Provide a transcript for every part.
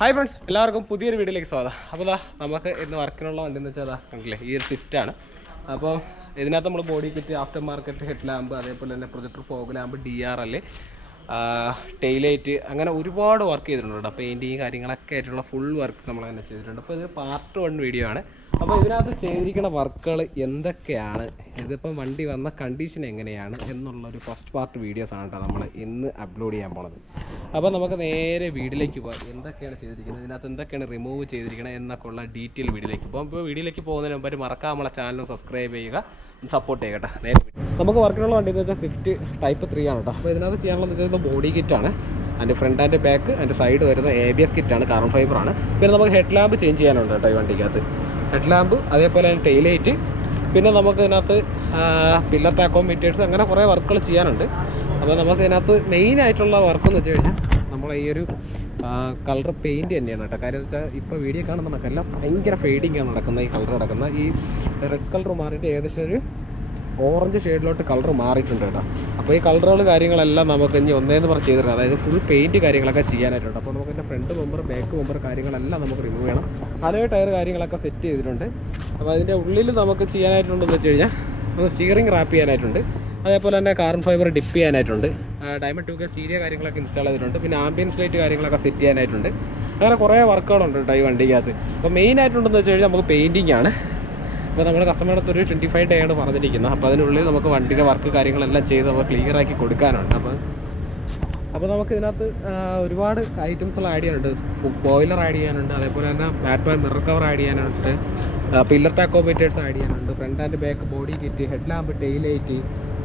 Hi friends, എല്ലാവർക്കും പുതിയൊരു വീഡിയോയിലേക്ക് സ്വാഗതം. അപ്പോൾ നമുക്ക് ഇന്ന് വർക്കിനുള്ള വണ്ടി എന്ന് വെച്ചാൽ കണ്ടില്ലേ, ഈ ഒരു സ്വിഫ്റ്റാണ്. അപ്പോൾ ഇതിനകത്ത് നമ്മൾ body kit, after market head lamp, അതേപോലെ തന്നെ പ്രൊജക്ടർ ഫോഗ് ലാമ്പ്, DRL, ടെയിലൈറ്റ്, അങ്ങനെ ഒരുപാട് വർക്ക് ചെയ്തിട്ടുണ്ട്. പെയിൻറ്റിങ് കാര്യങ്ങളൊക്കെ ആയിട്ടുള്ള ഫുൾ വർക്ക് നമ്മൾ തന്നെ ചെയ്തിട്ടുണ്ട്. അപ്പോൾ ഇത് പാർട്ട് 1 വീഡിയോ ആണ്. അപ്പോൾ ഇതിനകത്ത് ചെയ്തിരിക്കുന്ന വർക്കുകൾ എന്തൊക്കെയാണ്, ഇതിപ്പം വണ്ടി വന്ന കണ്ടീഷൻ എങ്ങനെയാണ് എന്നുള്ളൊരു ഫസ്റ്റ് പാർട്ട് വീഡിയോസാണ് കേട്ടോ നമ്മൾ ഇന്ന് അപ്ലോഡ് ചെയ്യാൻ പോണത്. അപ്പോൾ നമുക്ക് നേരെ വീഡിയോയിലേക്ക് പോകാം. എന്തൊക്കെയാണ് ചെയ്തിരിക്കുന്നത്, ഇതിനകത്ത് എന്തൊക്കെയാണ് റിമൂവ് ചെയ്തിരിക്കുന്നത് എന്നൊക്കെ ഉള്ള ഡീറ്റെയിൽ വീഡിയോയിലേക്ക് പോകാം. ഇപ്പോൾ വീഡിയോയിലേക്ക് പോകുന്നതിന് മുമ്പ് മറക്കാതെ നമ്മളെ ചാനൽ സബ്സ്ക്രൈബ് ചെയ്യുക, സപ്പോർട്ട് ചെയ്യുക കേട്ടോ. നേരെ നമുക്ക് വർക്കിനുള്ള വണ്ടി എന്ന് വെച്ചാൽ സ്വിഫ്റ്റ് ടൈപ്പ് 3 ആണ് കേട്ടോ. അപ്പോൾ ഇതിനകത്ത് ചെയ്യാനുള്ളത് വെച്ചാൽ ബോഡി കിറ്റാണ്, അതിൻ്റെ ഫ്രണ്ട് ആൻഡ് ബാക്ക്, അതിൻ്റെ സൈഡ് വരുന്ന ABS കിറ്റാണ്, കാർബൺ ഫൈബറാണ്. പിന്നെ നമുക്ക് ഹെഡ് ലാമ്പ് ചേഞ്ച് ചെയ്യാനുണ്ട് കേട്ടോ ഈ വണ്ടിക്കകത്ത്. ഹെഡ് ലാമ്പ്, അതേപോലെ തന്നെ ടെയിലൈറ്റ്, പിന്നെ നമുക്ക് ഇതിനകത്ത് പില്ലർ ടാക്കോമീറ്റേഴ്സ്, അങ്ങനെ കുറേ വർക്കുകൾ ചെയ്യാനുണ്ട്. അപ്പോൾ നമുക്ക് ഇതിനകത്ത് മെയിനായിട്ടുള്ള വർക്ക് എന്ന് വെച്ച് കഴിഞ്ഞാൽ നമ്മളെ ഈ ഒരു കളർ പെയിൻറ്റ് തന്നെയാണ് കേട്ടോ. കാര്യം എന്ന് വെച്ചാൽ ഇപ്പോൾ വീഡിയോ കാണുന്ന നടക്കല്ല, ഭയങ്കര ഫെയ്ഡിങ്ങാണ് നടക്കുന്നത്. ഈ കളർ നടക്കുന്ന ഈ റെഡ് കളർ മാറിയിട്ട് ഏകദേശം ഒരു ഓറഞ്ച് ഷെയ്ഡിലോട്ട് കളർ മാറിയിട്ടുണ്ട് കേട്ടോ. അപ്പോൾ ഈ കളറുകൾ കാര്യങ്ങളെല്ലാം നമുക്ക് ഇനി ഒന്നേന്ന് പറഞ്ഞ് ചെയ്തിട്ടുണ്ട്. അതായത് ഫുൾ പെയിൻറ്റ് കാര്യങ്ങളൊക്കെ ചെയ്യാനായിട്ടുണ്ട്. അപ്പോൾ നമുക്ക് ഇതിൻ്റെ ഫ്രണ്ട് ബമ്പർ, ബാക്ക് ബമ്പർ കാര്യങ്ങളെല്ലാം നമുക്ക് റിമൂവ് ചെയ്യണം. അതേ ടയർ കാര്യങ്ങളൊക്കെ സെറ്റ് ചെയ്തിട്ടുണ്ട്. അപ്പോൾ അതിൻ്റെ ഉള്ളിൽ നമുക്ക് ചെയ്യാനായിട്ടുണ്ടെന്ന് വെച്ച് കഴിഞ്ഞാൽ ഒന്ന് സ്റ്റിയറിംഗ് റാപ്പ് ചെയ്യാനായിട്ടുണ്ട്. അതേപോലെ തന്നെ കാർബൺ ഫൈബർ ഡിപ്പ് ചെയ്യാനായിട്ടുണ്ട്. ഡയമണ്ട് 2K സ്റ്റീരിയോ കാര്യങ്ങളൊക്കെ ഇൻസ്റ്റാൾ ചെയ്തിട്ടുണ്ട്. പിന്നെ ആംബിയൻസ് ലൈറ്റ് കാര്യങ്ങളൊക്കെ സെറ്റ് ചെയ്യാനായിട്ടുണ്ട്. അങ്ങനെ കുറേ വർക്കുകളുണ്ട് കേട്ടോ ഈ വണ്ടിക്കകത്ത്. അപ്പോൾ മെയിനായിട്ടുണ്ടെന്ന് വെച്ച് കഴിഞ്ഞാൽ നമുക്ക് പെയിൻറ്റിംഗ് ആണ്. അപ്പോൾ നമ്മൾ കസ്റ്റമറുടെ അടുത്തൊരു 25 ഡേ ആണ് പറഞ്ഞിരിക്കുന്നത്. അപ്പോൾ അതിനുള്ളിൽ നമുക്ക് വണ്ടിയുടെ വർക്ക് കാര്യങ്ങളെല്ലാം ചെയ്ത് നമ്മൾ ക്ലിയറാക്കി കൊടുക്കാനുണ്ട്. അപ്പോൾ നമുക്ക് ഇതിനകത്ത് ഒരുപാട് ഐറ്റംസുകൾ ആഡ് ചെയ്യാനുണ്ട്. ബോയിലർ ആഡ് ചെയ്യാനുണ്ട്, അതേപോലെ തന്നെ ബാറ്റ്മാൻ മിറർ കവർ ആഡ് ചെയ്യാനുണ്ട്, പില്ലർ ടാക്കോമീറ്റേഴ്സ് ആഡ് ചെയ്യാനുണ്ട്, front and back body kit, head lamp, taillight,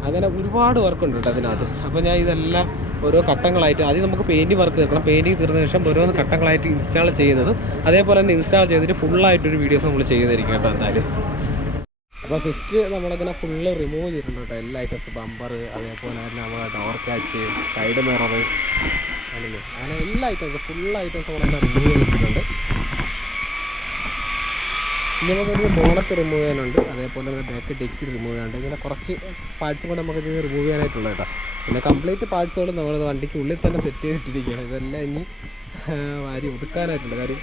അങ്ങനെ ഒരുപാട് വർക്കുണ്ട് കേട്ടോ അതിനകത്ത്. അപ്പോൾ ഞാൻ ഇതെല്ലാം ഓരോ ഘട്ടങ്ങളായിട്ട്, ആദ്യം നമുക്ക് പെയിൻറ്റിങ് വർക്ക് തീർക്കണം. പെയിൻറ്റിങ് തീർന്ന ശേഷം ഓരോന്ന് ഘട്ടങ്ങളായിട്ട് ഇൻസ്റ്റാൾ ചെയ്യുന്നത്, അതേപോലെ തന്നെ ഇൻസ്റ്റാൾ ചെയ്തിട്ട് ഫുള്ളായിട്ടൊരു വീഡിയോസ് നമ്മൾ ചെയ്യുന്നതായിരിക്കും കേട്ടോ എന്തായാലും. അപ്പോൾ സ്വിഫ്റ്റ് നമ്മളിങ്ങനെ ഫുള്ള് റിമൂവ് ചെയ്തിട്ടുണ്ട് കേട്ടോ. എല്ലാ ഐറ്റംസ്, ബമ്പർ, അതേപോലെ തന്നെ നമ്മളെ ഡോർ ക്യാച്ച്, സൈഡ് മിറർ, അല്ലേ, അങ്ങനെ എല്ലാ ഐറ്റംസും ഫുൾ ഐറ്റംസ് നമ്മളെല്ലാം റിമൂവ് ചെയ്തിട്ടുണ്ട്. ഇനി നമുക്കൊരു ബോണറ്റ് റിമൂവ് ചെയ്യാനുണ്ട്, അതേപോലെ തന്നെ ബാക്ക് ഡെക്ക് റിമൂവ് ചെയ്യാനുണ്ട്. ഇങ്ങനെ കുറച്ച് പാർട്സ് കൂടെ നമുക്ക് ഇത് റിമൂവ് ചെയ്യാനായിട്ടുള്ള കേട്ടോ. പിന്നെ കംപ്ലീറ്റ് പാർട്സുകൾ നമ്മൾ വണ്ടിക്ക് ഉള്ളിൽ തന്നെ സെറ്റ് ചെയ്തിട്ടിരിക്കുകയാണ്. ഇതെല്ലാം ഇനി വാരി ഒതുക്കാനായിട്ടുണ്ട്. കാര്യം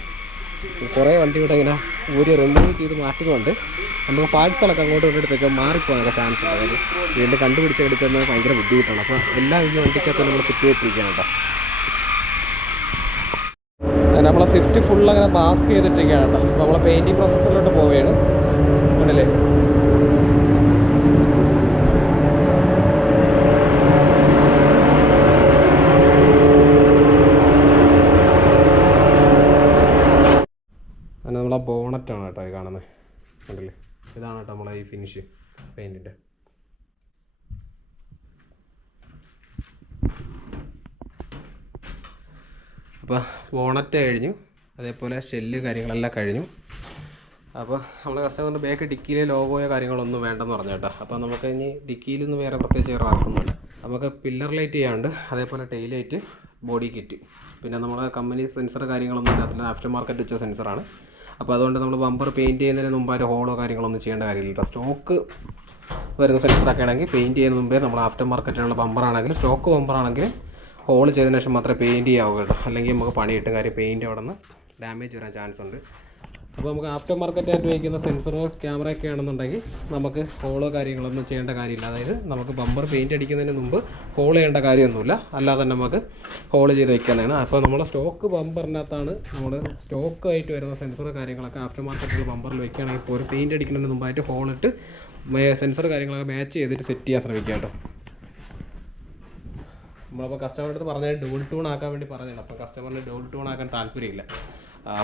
കുറേ വണ്ടി കൂടെ ഇങ്ങനെ റിമൂവ് ചെയ്ത് മാറ്റുന്നുണ്ട്. നമുക്ക് പാർട്സുകളൊക്കെ അങ്ങോട്ടും ഇങ്ങോട്ടൊക്കെ മാറിപ്പോകാനൊക്കെ ചാൻസ് ഉണ്ട്. കാര്യം വീണ്ടും കണ്ടുപിടിച്ചെടുക്കുന്നത് ഭയങ്കര ബുദ്ധിമുട്ടാണ്. അപ്പോൾ എല്ലാം ഇന്ന് വണ്ടിക്കകത്ത് നമ്മൾ സെറ്റ് ചെയ്തിട്ടിരിക്കുകയാണ് കേട്ടോ. നമ്മളെ സ്വിഫ്റ്റ് ഫുൾ അങ്ങനെ മാസ്ക് ചെയ്തിട്ടിരിക്കുകയാണ് കേട്ടോ. അപ്പോൾ നമ്മളെ പെയിൻറ്റിങ് പ്രോസസ്സിലോട്ട് പോവുകയാണ്. ഉണ്ടല്ലേ, അങ്ങനെ നമ്മളെ ബോണറ്റാണ് കേട്ടോ ഈ കാണുന്നത്. ഉണ്ടല്ലേ, ഇതാണ് കേട്ടോ നമ്മളെ ഈ ഫിനിഷ് പെയിൻറ്റിൻ്റെ. അപ്പോൾ ബോണറ്റ് കഴിഞ്ഞു, അതേപോലെ ഷെല്ല് കാര്യങ്ങളെല്ലാം കഴിഞ്ഞു. അപ്പോൾ നമ്മൾ കസ്റ്റമറിൻ്റെ ബാക്ക് ഡിക്കിയിലെ ലോഗോയോ കാര്യങ്ങളൊന്നും വേണ്ടെന്ന് പറഞ്ഞു കേട്ടോ. അപ്പോൾ നമുക്ക് ഇനി ഡിക്കിയിൽ നിന്ന് വേറെ പ്രത്യേകിച്ച് വേറെ വർക്കൊന്നുമില്ല. നമുക്ക് പില്ലർ ലൈറ്റ് ചെയ്യാണ്ട്, അതേപോലെ ടെയിലൈറ്റ്, ബോഡി കിറ്റ്, പിന്നെ നമ്മുടെ കമ്പനി സെൻസർ കാര്യങ്ങളൊന്നും ഇല്ലാത്തില്ല, ആഫ്റ്റർ മാർക്കറ്റ് വെച്ച സെൻസറാണ്. അപ്പോൾ അതുകൊണ്ട് നമ്മൾ ബമ്പർ പെയിൻറ്റ് ചെയ്യുന്നതിന് മുമ്പായിട്ട് ഹോളോ കാര്യങ്ങളൊന്നും ചെയ്യേണ്ട കാര്യമില്ല. സ്റ്റോക്ക് വരുന്ന സെൻസറൊക്കെ ആണെങ്കിൽ പെയിൻറ്റ് ചെയ്യുന്ന മുമ്പേ നമ്മൾ ആഫ്റ്റർ മാർക്കറ്റിലുള്ള ബമ്പറാണെങ്കിൽ, സ്റ്റോക്ക് ബമ്പറാണെങ്കിൽ ഹോൾ ചെയ്തതിന് ശേഷം മാത്രമേ പെയിൻറ്റ് ചെയ്യാവൂ കേട്ടോ. അല്ലെങ്കിൽ നമുക്ക് പണി കിട്ടും. കാര്യം പെയിൻറ്റ് അവിടെ നിന്ന് ഡാമേജ് വരാൻ ചാൻസ് ഉണ്ട്. അപ്പോൾ നമുക്ക് ആഫ്റ്റർ മാർക്കറ്റായിട്ട് വയ്ക്കുന്ന സെൻസറോ ക്യാമറയൊക്കെ ആണെന്നുണ്ടെങ്കിൽ നമുക്ക് ഹോളോ കാര്യങ്ങളൊന്നും ചെയ്യേണ്ട കാര്യമില്ല. അതായത് നമുക്ക് ബമ്പർ പെയിൻറ്റ് അടിക്കുന്നതിന് മുമ്പ് ഹോൾ ചെയ്യേണ്ട കാര്യമൊന്നുമില്ല. അല്ലാതെ തന്നെ നമുക്ക് ഹോൾ ചെയ്ത് വയ്ക്കാനാണ്. അപ്പോൾ നമ്മൾ സ്റ്റോക്ക് ബമ്പറിനകത്താണ് നമ്മൾ സ്റ്റോക്കായിട്ട് വരുന്ന സെൻസർ കാര്യങ്ങളൊക്കെ ആഫ്റ്റർ മാർക്കറ്റിൽ ബമ്പറിൽ വയ്ക്കുകയാണെങ്കിൽ ഇപ്പോൾ ഒരു പെയിൻറ്റ് അടിക്കുന്നതിന് മുമ്പായിട്ട് ഹോളിട്ട് സെൻസർ കാര്യങ്ങളൊക്കെ മാച്ച് ചെയ്തിട്ട് സെറ്റ് ചെയ്യാൻ ശ്രമിക്കുക കേട്ടോ. നമ്മളപ്പോൾ കസ്റ്റമറുടെ അടുത്ത് പറഞ്ഞാൽ ഡബിൾ ടൂൺ ആക്കാൻ വേണ്ടി പറഞ്ഞതാണ്. അപ്പോൾ കസ്റ്റമറിന് ഡബിൾ ടൂൺ ആക്കാൻ താല്പര്യമില്ല.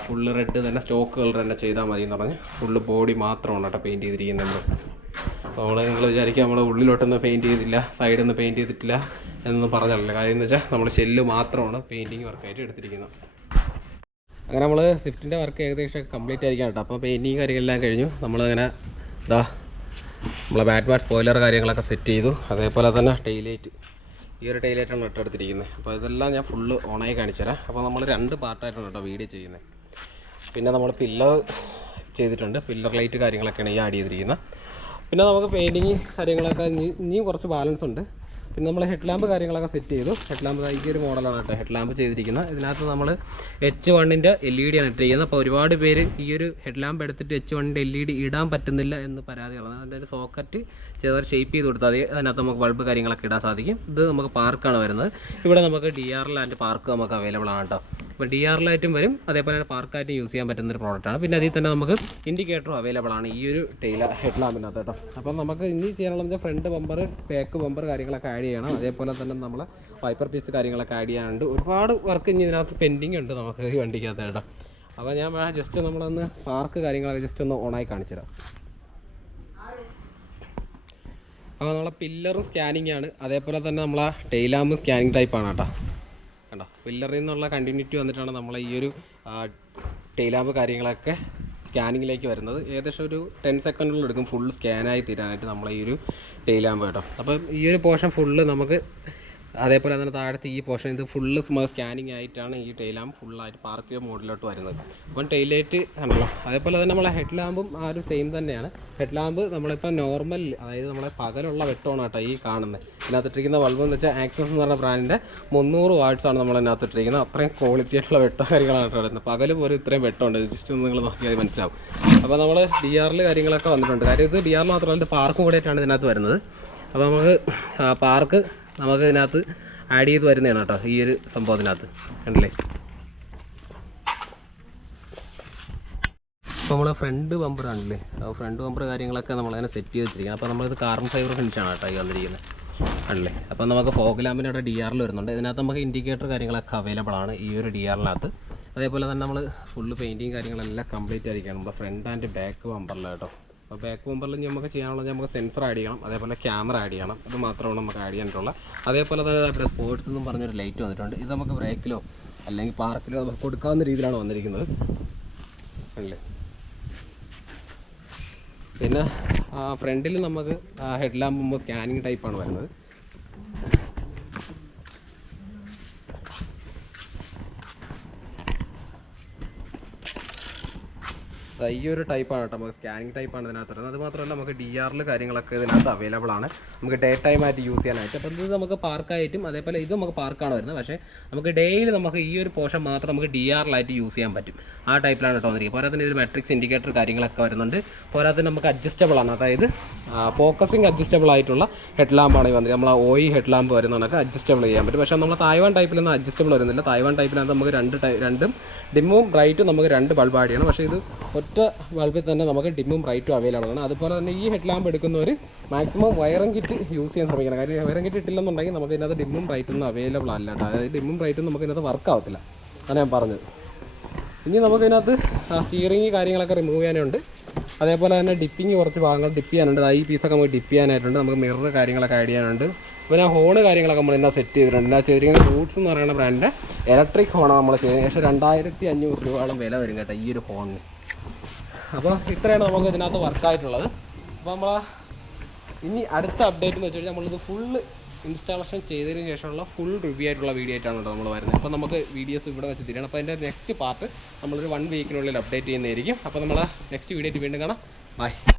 ഫുള്ള് റെഡ് തന്നെ, സ്റ്റോക്ക് കളർ തന്നെ ചെയ്താൽ മതി എന്ന് പറഞ്ഞ് ഫുള്ള് ബോഡി മാത്രമാണ് കേട്ടോ പെയിൻറ്റ് ചെയ്തിരിക്കുന്നത്. അപ്പോൾ നിങ്ങൾ വിചാരിക്കുക നമ്മൾ ഉള്ളിലോട്ടൊന്നും പെയിൻറ്റ് ചെയ്തില്ല, സൈഡിൽ നിന്ന് പെയിൻറ്റ് ചെയ്തിട്ടില്ല എന്നൊന്നും പറഞ്ഞല്ലോ. കാര്യം എന്ന് വെച്ചാൽ നമ്മൾ ഷെല്ല് മാത്രമാണ് പെയിൻറ്റിങ് വർക്കായിട്ട് എടുത്തിരിക്കുന്നത്. അങ്ങനെ നമ്മൾ സ്വിഫ്റ്റിൻ്റെ വർക്ക് ഏകദേശം കംപ്ലീറ്റ് ആയിരിക്കാം കേട്ടോ. അപ്പോൾ പെയിൻറ്റിങ് കാര്യങ്ങളെല്ലാം കഴിഞ്ഞു. നമ്മളങ്ങനെ നമ്മളെ ബാറ്റ് സ്പോയിലർ കാര്യങ്ങളൊക്കെ സെറ്റ് ചെയ്തു. അതേപോലെ തന്നെ ടെയിലൈറ്റ്, ഈ ഒരു ടൈലൈറ്റാണ് ഇട്ടെടുത്തിരിക്കുന്നത്. അപ്പോൾ ഇതെല്ലാം ഞാൻ ഫുള്ള് ഓണായി കാണിച്ചു തരാം. അപ്പോൾ നമ്മൾ 2 പാർട്ടായിട്ടാണ് കേട്ടോ വീഡിയോ ചെയ്യുന്നത്. പിന്നെ നമ്മൾ പില്ലർ ചെയ്തിട്ടുണ്ട്, പില്ലർ ലൈറ്റ് കാര്യങ്ങളൊക്കെയാണ് ഈ ആഡ് ചെയ്തിരിക്കുന്നത്. പിന്നെ നമുക്ക് പെയിൻറ്റിങ് കാര്യങ്ങളൊക്കെ ഇനിയും കുറച്ച് ബാലൻസ് ഉണ്ട്. പിന്നെ നമ്മൾ ഹെഡ് ലാമ്പ് കാര്യങ്ങളൊക്കെ സെറ്റ് ചെയ്തു. ഹെഡ് ലാമ്പ് ഈ ഒരു മോഡലാണ് കേട്ടോ ഹെഡ് ലാമ്പ് ചെയ്തിരിക്കുന്നത്. ഇതിനകത്ത് നമ്മൾ H1-ന്റെ LED ആണ് ഇട്ടിരിക്കുന്നത്. അപ്പോൾ ഒരുപാട് പേര് ഈ ഒരു ഹെഡ് ലാമ്പ് എടുത്തിട്ട് H1-ന്റെ LED ഇടാൻ പറ്റുന്നില്ല എന്ന് പരാതികളാണ്. അതിൻ്റെ ഒരു സോക്കറ്റ് ചെറുതായി ഷേപ്പ് ചെയ്ത് കൊടുത്താൽ മതി. അതിനകത്ത് നമുക്ക് ബൾബ് കാര്യങ്ങളൊക്കെ ഇടാൻ സാധിക്കും. ഇത് നമുക്ക് പാർക്കാണ് വരുന്നത്. ഇവിടെ നമുക്ക് DR ആൻഡ് പാർക്ക് നമുക്ക് അവൈലബിൾ ആണ് കേട്ടോ. അപ്പോൾ DR ലൈറ്റും വരും, അതേപോലെ തന്നെ പാർക്കായിട്ടും യൂസ് ചെയ്യാൻ പറ്റുന്ന ഒരു പ്രോഡക്റ്റാണ്. പിന്നെ അതിൽ തന്നെ നമുക്ക് ഇൻഡിക്കേറ്ററും അവൈലബിൾ ആണ് ഈ ഒരു ഹെഡ് ലാമ്പിനകത്ത് കേട്ടോ. അപ്പം നമുക്ക് ഇനി ചെയ്യാനുള്ളത് ഫ്രണ്ട് ബമ്പർ, ബാക്ക് ബമ്പർ കാര്യങ്ങളൊക്കെ ആഡ് ചെയ്യണം. അതേപോലെ തന്നെ നമ്മൾ വൈപ്പർ പീസ് കാര്യങ്ങളൊക്കെ ആഡ് ചെയ്യാനുണ്ട്. ഒരുപാട് വർക്ക് ഇനി ഇതിനകത്ത് പെൻഡിങ് ഉണ്ട് നമുക്ക് ഈ വണ്ടിക്കകത്ത് കേട്ടോ. അപ്പോൾ ഞാൻ ജസ്റ്റ് നമ്മളൊന്ന് പാർക്ക് കാര്യങ്ങളൊക്കെ ജസ്റ്റ് ഒന്ന് ഓണായി കാണിച്ചു തരാം. അപ്പോൾ നമ്മളെ പില്ലറും സ്കാനിങ് ആണ്, അതേപോലെ തന്നെ നമ്മളെ ടെയിലാമ്പും സ്കാനിങ് ടൈപ്പാണ് കേട്ടോ. കണ്ടോ, പില്ലറിൽ നിന്നുള്ള കണ്ടിന്യൂറ്റി വന്നിട്ടാണ് നമ്മളെ ഈ ഒരു ടെയിലാമ്പ് കാര്യങ്ങളൊക്കെ സ്കാനിങ്ങിലേക്ക് വരുന്നത്. ഏകദേശം ഒരു 10 സെക്കൻഡുകൾ എടുക്കും ഫുൾ സ്കാനായി തീരാനായിട്ട് നമ്മളെ ഈ ഒരു ടെയിലാമ്പ് കേട്ടോ. അപ്പം ഈ ഒരു പോർഷൻ ഫുള്ള് നമുക്ക്, അതേപോലെ തന്നെ താഴത്തെ ഈ പോർഷൻ ഇത് ഫുള്ള് സ്കാനിങ് ആയിട്ടാണ് ഈ ടെയിലാമ്പ് ഫുള്ളായിട്ട് പാർക്ക് മോഡിലോട്ട് വരുന്നത്. അപ്പം ടെയിൽ ലൈറ്റ് ആണല്ലോ. അതേപോലെ തന്നെ നമ്മളെ ഹെഡ് ലാമ്പും ആ ഒരു സെയിം തന്നെയാണ്. ഹെഡ് ലാമ്പ് നമ്മളിപ്പോൾ നോർമൽ, അതായത് നമ്മളെ പകലുള്ള വെട്ടമാണ് കേട്ടോ ഈ കാണുന്നത്. ഇതിനകത്തിട്ടിരിക്കുന്ന ബൾബ് എന്ന് വെച്ചാൽ ആക്സസ് എന്ന് പറഞ്ഞ ബ്രാൻഡിൻ്റെ 300 വാട്ട്സ് ആണ് നമ്മളതിനകത്ത് ഇട്ടിരിക്കുന്നത്. അത്രയും ക്വാളിറ്റി ആയിട്ടുള്ള വെട്ടോ കാര്യങ്ങളാണ് കേട്ടോ വരുന്നത്. പകൽ പോലും ഇത്രയും വെട്ടമുണ്ട്, ജസ്റ്റ് ഒന്ന് നിങ്ങൾ നോക്കിയാൽ മനസ്സിലാവും. അപ്പോൾ നമ്മൾ DR കാര്യങ്ങളൊക്കെ വന്നിട്ടുണ്ട്. കാര്യം ഇത് DR മാത്രമല്ല പാർക്കും കൂടെയായിട്ടാണ് ഇതിനകത്ത് വരുന്നത്. അപ്പോൾ നമുക്ക് പാർക്ക് നമുക്ക് ഇതിനകത്ത് ആഡ് ചെയ്ത് വരുന്നതാണ് കേട്ടോ ഈ ഒരു സംഭവത്തിനകത്ത്, കണ്ടില്ലേ. അപ്പോൾ നമ്മൾ ഫ്രണ്ട് ബമ്പർ ആണല്ലേ, ഫ്രണ്ട് ബമ്പർ കാര്യങ്ങളൊക്കെ നമ്മളതിനെ സെറ്റ് ചെയ്ത് വെച്ചിരിക്കുന്നത്. അപ്പോൾ നമ്മളിത് കാർബൺ ഫൈബർ ഫിനിഷാണ് കേട്ടോ ഈ വന്നിരിക്കുന്നത്, ആണല്ലേ. അപ്പോൾ നമുക്ക് ഫോഗ് ലാമ്പിൻ്റെ അവിടെ DR വരുന്നുണ്ട്. ഇതിനകത്ത് നമുക്ക് ഇൻഡിക്കേറ്റർ കാര്യങ്ങളൊക്കെ അവൈലബിൾ ആണ് ഈ ഒരു DR-നകത്ത്. അതേപോലെ തന്നെ നമ്മൾ ഫുള്ള് പെയിൻറ്റിങ് കാര്യങ്ങളെല്ലാം കംപ്ലീറ്റ് ആയിരിക്കണം നമ്മുടെ ഫ്രണ്ട് ആൻഡ് ബാക്ക് ബമ്പറിൽ കേട്ടോ. അപ്പോൾ ബാക്ക് ബമ്പറിൽ നമുക്ക് ചെയ്യാനുള്ളത് നമുക്ക് സെൻസർ ആഡ് ചെയ്യണം, അതേപോലെ ക്യാമറ ആഡ് ചെയ്യണം. അത് മാത്രമാണ് നമുക്ക് ആഡ് ചെയ്യാനായിട്ടുള്ള. അതേപോലെ തന്നെ ഇവിടെ സ്പോർട്സ് എന്നും പറഞ്ഞൊരു ലൈറ്റ് വന്നിട്ടുണ്ട്. ഇത് നമുക്ക് ബ്രേക്കിലോ അല്ലെങ്കിൽ പാർക്കിലോ കൊടുക്കാവുന്ന രീതിയിലാണ് വന്നിരിക്കുന്നത്, അല്ലേ. പിന്നെ ഫ്രണ്ടിൽ നമുക്ക് ഹെഡ് ലാമ്പ് സ്കാനിങ് ടൈപ്പാണ് വരുന്നത്. ഈ ഒരു ടൈപ്പാണ് കേട്ടോ, നമുക്ക് സ്കാനിങ് ടൈപ്പാണ് ഇതിനകത്ത് വരുന്നത്. അത് മാത്രമല്ല നമുക്ക് DR കാര്യങ്ങളൊക്കെ ഇതിനകത്ത് അവൈലബിൾ ആണ്, നമുക്ക് ഡേ ടൈം ആയിട്ട് യൂസ് ചെയ്യാനായിട്ട്. അപ്പോൾ ഇത് നമുക്ക് പാർക്കായിട്ടും അതേപോലെ ഇത് നമുക്ക് പാർക്കാണ് വരുന്നത്. പക്ഷേ നമുക്ക് ഡേയിൽ നമുക്ക് ഈ ഒരു പോർഷൻ മാത്രം നമുക്ക് DR-ലായിട്ട് യൂസ് ചെയ്യാൻ പറ്റും. ആ ടൈപ്പിലാണ് കേട്ടോ വന്നിരിക്കുന്നത്. പോരാത്തിന് ഒരു മെട്രിക്സ് ഇൻഡിക്കേറ്റർ കാര്യങ്ങളൊക്കെ വരുന്നുണ്ട്. പോരാത്തിന് നമുക്ക് അഡ്ജസ്റ്റബിൾ ആണ്, അതായത് ഫോക്കസിങ് അഡ്ജസ്റ്റബിൾ ആയിട്ടുള്ള ഹെഡ് ലാമ്പാണ് വന്നിരിക്കുന്നത്. നമ്മൾ OE ഹെഡ് ലാമ്പ് വരുന്നതൊക്കെ അഡ്ജസ്റ്റബിൾ ചെയ്യാൻ പറ്റും. പക്ഷേ നമ്മൾ തായ്വാൻ ടൈപ്പിലൊന്നും അഡ്ജസ്റ്റബിൾ വരുന്നില്ല. തായ്വാൻ ടൈപ്പിനകത്ത് നമുക്ക് രണ്ടും ഡിമ്മും ബ്രൈറ്റും നമുക്ക് 2 ബൾബ് ആഡ് ചെയ്യണം. പക്ഷേ ഇത് ഒറ്റ ബൾബിൽ തന്നെ നമുക്ക് ഡിമ്മും ബ്രൈറ്റും അവൈലബിൾ ആണ്. അതുപോലെ തന്നെ ഈ ഹെഡ് ലാമ്പ് എടുക്കുന്നവർ മാക്സിമം വയറിംഗ് കിറ്റ് യൂസ് ചെയ്യാൻ ശ്രമിക്കണം. കാര്യം വയറിംഗ് കിറ്റ് ഇട്ടില്ലെന്നുണ്ടെങ്കിൽ നമുക്ക് ഇതിനകത്ത് ഡിമ്മും ബ്രൈറ്റൊന്നും അവൈലബിൾ അല്ല കേട്ടോ. അതായത് ഡിമ്മും ബ്രൈറ്റും നമുക്ക് ഇതിനകത്ത് വർക്ക് ആവത്തില്ല, അതാണ് ഞാൻ പറഞ്ഞത്. ഇനി നമുക്കിതിനകത്ത് സ്റ്റിയറിങ് കാര്യങ്ങളൊക്കെ റിമൂവ് ചെയ്യാനുണ്ട്. അതേപോലെ തന്നെ ഡിപ്പിങ് കുറച്ച് ഭാഗങ്ങൾ ഡിപ്പ് ചെയ്യാനുണ്ട്. ഈ പീസൊക്കെ നമുക്ക് ഡിപ്പ് ചെയ്യാനായിട്ടുണ്ട്. നമുക്ക് മിറർ കാര്യങ്ങളൊക്കെ ആഡ് ചെയ്യാനുണ്ട്. പിന്നെ ഹോണ് കാര്യങ്ങളൊക്കെ നമ്മൾ എന്നാ സെറ്റ് ചെയ്തിട്ടുണ്ട്. എന്നാ ചെയ്തിരിക്കുന്നത് റൂട്ട്സ് എന്ന് പറയുന്ന ബ്രാൻഡിൻ്റെ ഇലക്ട്രിക് ഹോണാണ് നമ്മൾ ചെയ്തത്. ഏകദേശം 2500 രൂപയോളം വില വരും കേട്ടോ ഈ ഒരു ഹോണിന്. അപ്പോൾ ഇത്രയാണ് നമുക്ക് ഇതിനകത്ത് വർക്കായിട്ടുള്ളത്. അപ്പോൾ നമ്മൾ ഇനി അടുത്ത അപ്ഡേറ്റ് എന്ന് വെച്ച് കഴിഞ്ഞാൽ നമ്മളിത് ഫുള്ള് ഇൻസ്റ്റാളേഷൻ ചെയ്തതിന് ശേഷമുള്ള ഫുൾ റിവ്യൂ ആയിട്ടുള്ള വീഡിയോ ആയിട്ടാണ് കേട്ടോ നമ്മൾ വരുന്നത്. അപ്പോൾ നമുക്ക് വീഡിയോസ് ഇവിടെ വെച്ച് തരികയാണ്. അപ്പോൾ അതിൻ്റെ നെക്സ്റ്റ് പാർട്ട് നമ്മളൊരു 1 വീക്കിനുള്ളിൽ അപ്ഡേറ്റ് ചെയ്യുന്നതായിരിക്കും. അപ്പോൾ നമ്മൾ നെക്സ്റ്റ് വീഡിയോ ആയിട്ട് വീണ്ടും കാണാം. ബൈ.